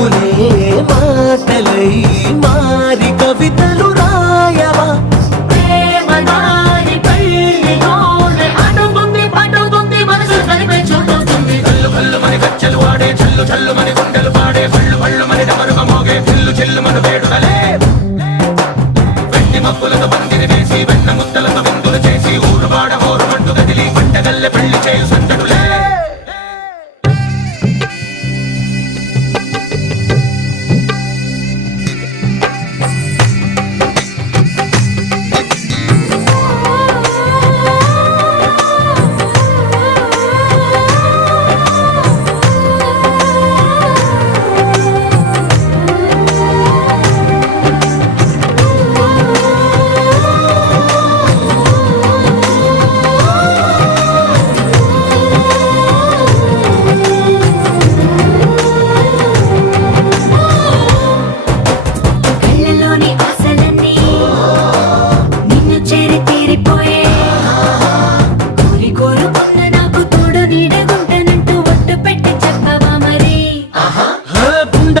చూపులే మాటలై మారి కవితలు రాయవా ప్రేమ దారి పెళ్లిలోనే అడుగుంది పడుతుంది మనసు కలిపే చూడుతుంది కళ్ళు కళ్ళు మని గచ్చలు వాడే చల్లు చల్లు మని